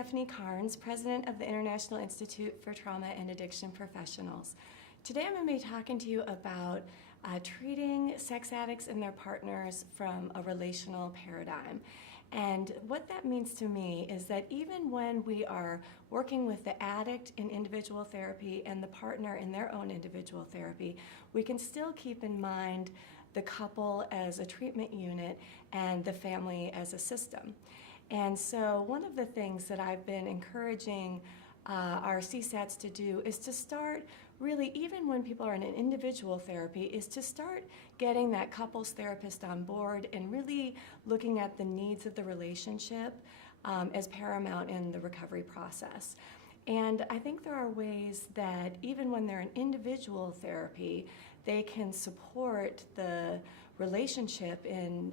Stefanie Carnes, President of the International Institute for Trauma and Addiction Professionals. Today I'm going to be talking to you about treating sex addicts and their partners from a relational paradigm. And what that means to me is that even when we are working with the addict in individual therapy and the partner in their own individual therapy, we can still keep in mind the couple as a treatment unit and the family as a system. And so one of the things that I've been encouraging our CSATs to do is to start really, even when people are in an individual therapy, is to start getting that couples therapist on board and really looking at the needs of the relationship as paramount in the recovery process. And I think there are ways that even when they're in individual therapy, they can support the relationship in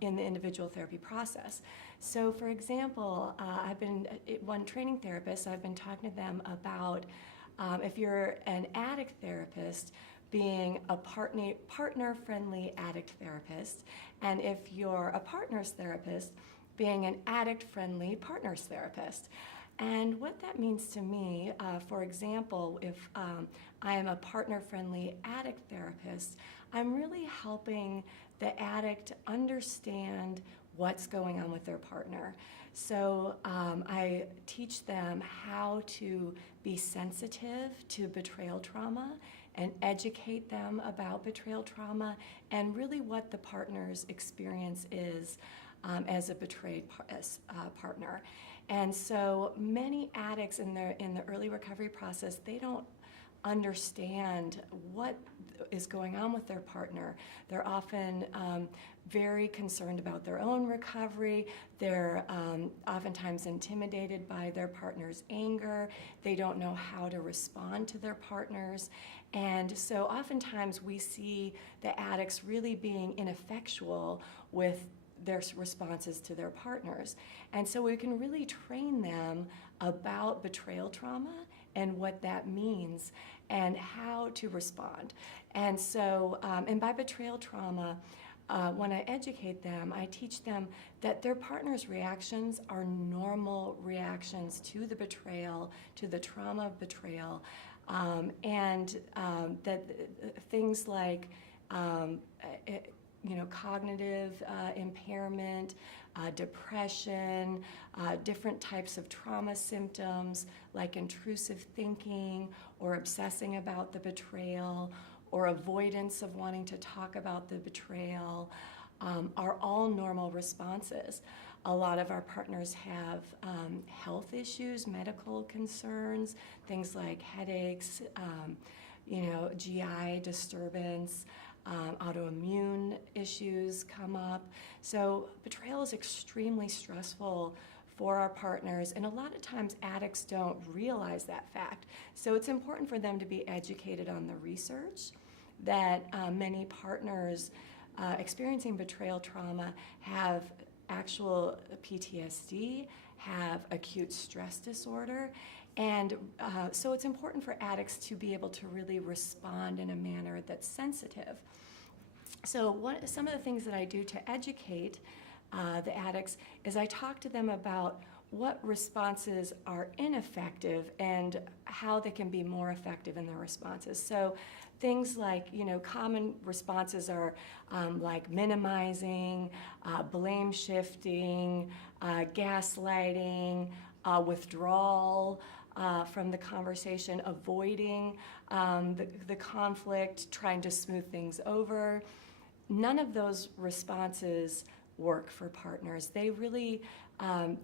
the individual therapy process. So for example, I've been one training therapist, I've been talking to them about if you're an addict therapist, being a partner-friendly addict therapist, and if you're a partners therapist, being an addict-friendly partners therapist. And what that means to me, for example, if I am a partner-friendly addict therapist, I'm really helping the addict understand what's going on with their partner. So I teach them how to be sensitive to betrayal trauma and educate them about betrayal trauma and really what the partner's experience is as a betrayed partner. And so many addicts in the early recovery process, they don't understand what is going on with their partner. They're often very concerned about their own recovery. They're oftentimes intimidated by their partner's anger. They don't know how to respond to their partners. And so oftentimes we see the addicts really being ineffectual with their responses to their partners. And so we can really train them about betrayal trauma and what that means and how to respond. And so, and by betrayal trauma, when I educate them, I teach them that their partner's reactions are normal reactions to the betrayal, to the trauma of betrayal, and that things like cognitive impairment, depression, different types of trauma symptoms like intrusive thinking or obsessing about the betrayal or avoidance of wanting to talk about the betrayal are all normal responses. A lot of our partners have health issues, medical concerns, things like headaches, GI disturbance, autoimmune issues come up. So betrayal is extremely stressful for our partners, and a lot of times addicts don't realize that fact. So it's important for them to be educated on the research that many partners experiencing betrayal trauma have actual PTSD, have acute stress disorder, and so it's important for addicts to be able to really respond in a manner that's sensitive. So some of the things that I do to educate the addicts is I talk to them about what responses are ineffective and how they can be more effective in their responses. So things like, common responses are like minimizing, blame shifting, gaslighting, withdrawal from the conversation, avoiding the conflict, trying to smooth things over. None of those responses work for partners. They really,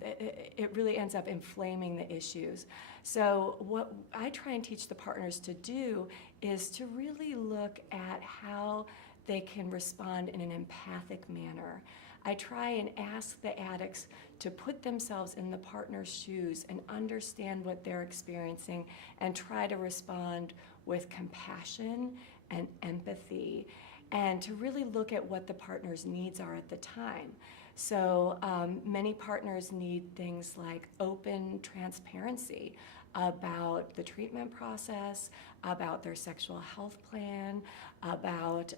it really ends up inflaming the issues. So what I try and teach the partners to do is to really look at how they can respond in an empathic manner. I try and ask the addicts to put themselves in the partner's shoes and understand what they're experiencing and try to respond with compassion and empathy, and to really look at what the partner's needs are at the time. So many partners need things like open transparency about the treatment process, about their sexual health plan, about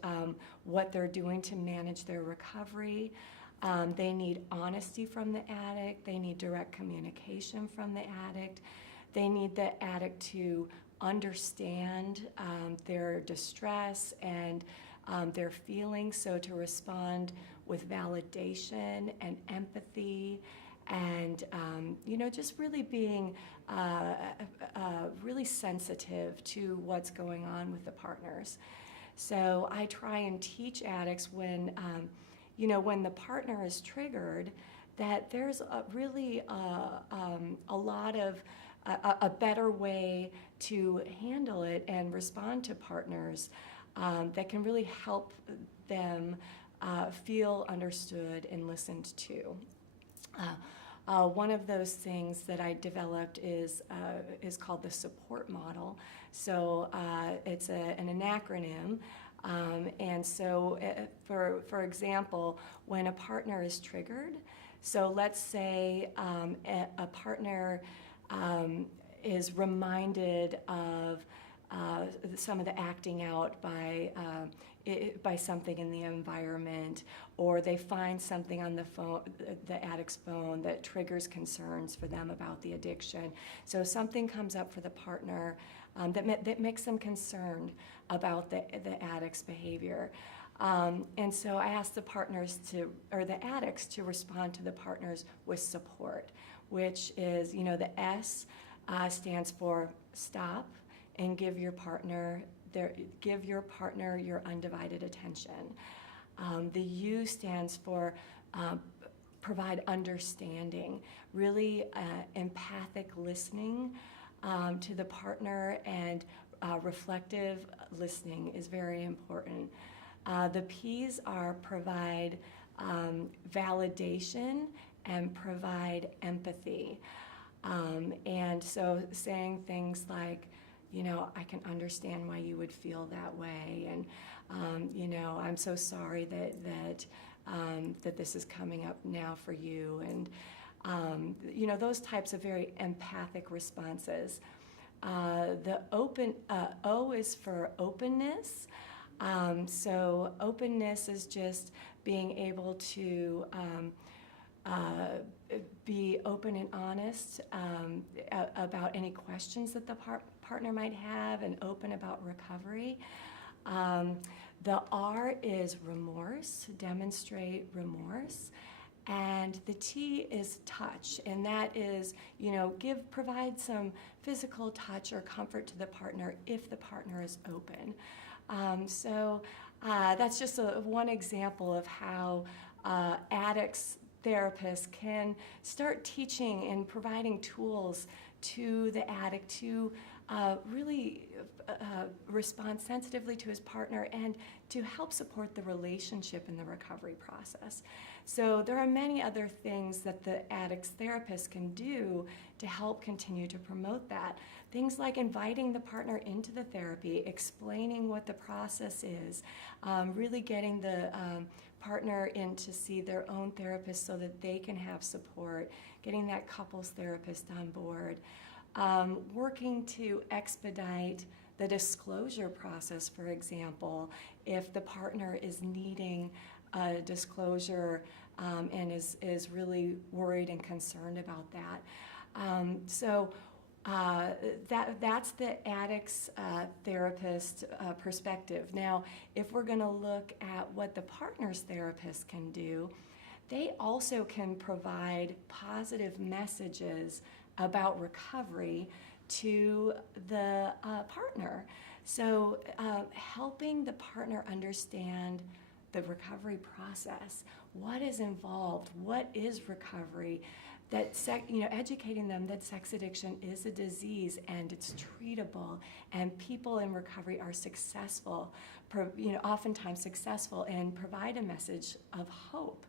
what they're doing to manage their recovery. They need honesty from the addict. They need direct communication from the addict. They need the addict to understand their distress and their feelings, so to respond with validation and empathy and, just really being really sensitive to what's going on with the partners. So I try and teach addicts when the partner is triggered, that there's really a lot of a better way to handle it and respond to partners that can really help them feel understood and listened to. One of those things that I developed is called the support model. So it's an acronym. And so, for example, when a partner is triggered, so let's say a partner is reminded of some of the acting out by something in the environment, or they find something on the addict's phone that triggers concerns for them about the addiction. So something comes up for the partner that makes them concerned about the addict's behavior. And so I ask the addicts to respond to the partners with support, which is, the S stands for stop and give your partner your undivided attention. The U stands for provide understanding, really empathic listening to the partner, and reflective listening is very important. The P's are provide validation and provide empathy. And so saying things like, I can understand why you would feel that way, and I'm so sorry that this is coming up now for you, and those types of very empathic responses. The O is for openness. So openness is just being able to be open and honest about any questions that the partner might have, and open about recovery. The R is remorse, demonstrate remorse. And the T is touch, and that is, provide some physical touch or comfort to the partner if the partner is open. So that's just one example of how addicts, therapists can start teaching and providing tools to the addict to really respond sensitively to his partner and to help support the relationship in the recovery process. So there are many other things that the addict's therapist can do to help continue to promote that. Things like inviting the partner into the therapy, explaining what the process is, really getting the partner in to see their own therapist so that they can have support, getting that couples therapist on board, working to expedite the disclosure process, for example, if the partner is needing a disclosure and is really worried and concerned about that. That's the addict's therapist perspective. Now, if we're going to look at what the partner's therapist can do, they also can provide positive messages about recovery to the partner. So helping the partner understand the recovery process, what is involved, what is recovery, that educating them that sex addiction is a disease and it's treatable, and people in recovery are successful, oftentimes successful, and provide a message of hope.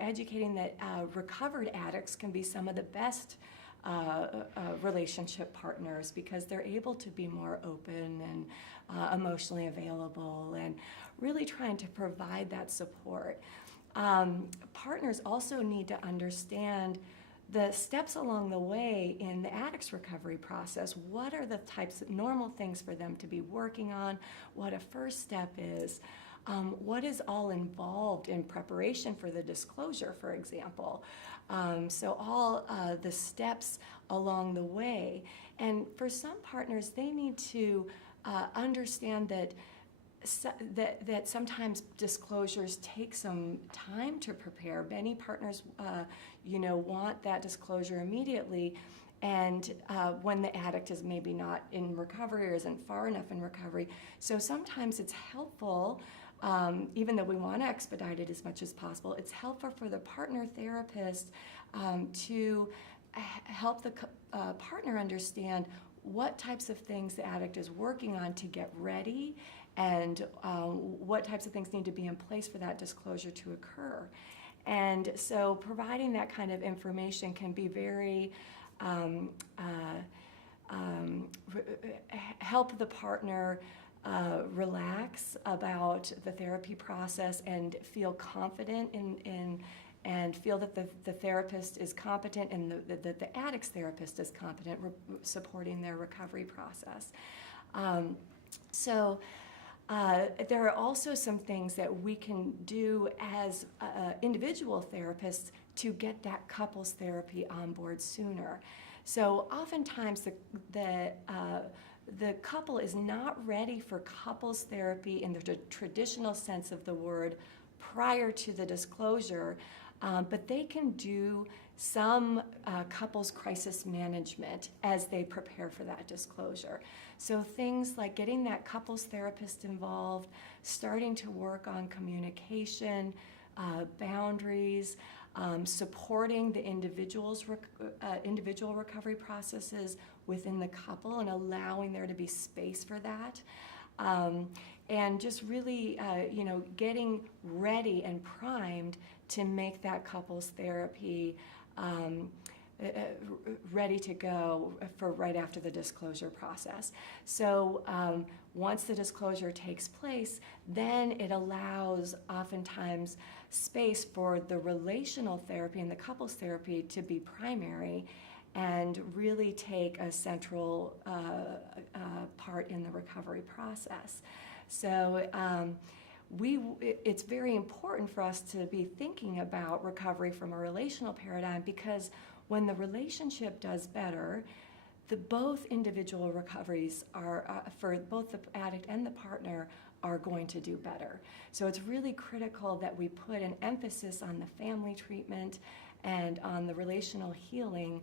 Educating that recovered addicts can be some of the best relationship partners because they're able to be more open and emotionally available, and really trying to provide that support. Partners also need to understand the steps along the way in the addict's recovery process. What are the types of normal things for them to be working on? What a first step is. what is all involved in preparation for the disclosure, for example. So all the steps along the way. And for some partners, they need to understand that that sometimes disclosures take some time to prepare. Many partners, want that disclosure immediately, and when the addict is maybe not in recovery or isn't far enough in recovery. So sometimes it's helpful, even though we want to expedite it as much as possible, it's helpful for the partner therapist to help the partner understand what types of things the addict is working on to get ready, and what types of things need to be in place for that disclosure to occur. And so providing that kind of information can be very, help the partner relax about the therapy process and feel confident and feel that the therapist is competent and that the addict's therapist is competent supporting their recovery process. There are also some things that we can do as individual therapists to get that couples therapy on board sooner. So oftentimes the couple is not ready for couples therapy in the traditional sense of the word prior to the disclosure, but they can do some couples crisis management as they prepare for that disclosure. So things like getting that couples therapist involved, starting to work on communication, boundaries, supporting the individual recovery processes within the couple and allowing there to be space for that. And just really, getting ready and primed to make that couples therapy ready to go for right after the disclosure process. So once the disclosure takes place, then it allows oftentimes space for the relational therapy and the couples therapy to be primary and really take a central part in the recovery process. So it's very important for us to be thinking about recovery from a relational paradigm, because when the relationship does better, both individual recoveries are, for both the addict and the partner, are going to do better. So it's really critical that we put an emphasis on the family treatment and on the relational healing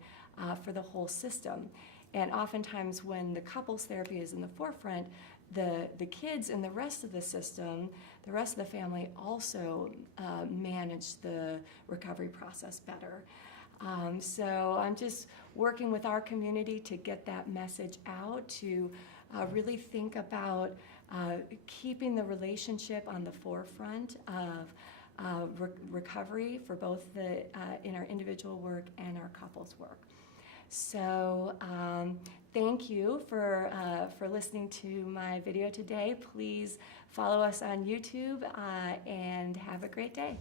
for the whole system. And oftentimes when the couples therapy is in the forefront, the kids and the rest of the system, the rest of the family also manage the recovery process better. So I'm just working with our community to get that message out, to really think about keeping the relationship on the forefront of recovery for both in our individual work and our couples work. So thank you for listening to my video today. Please follow us on YouTube and have a great day.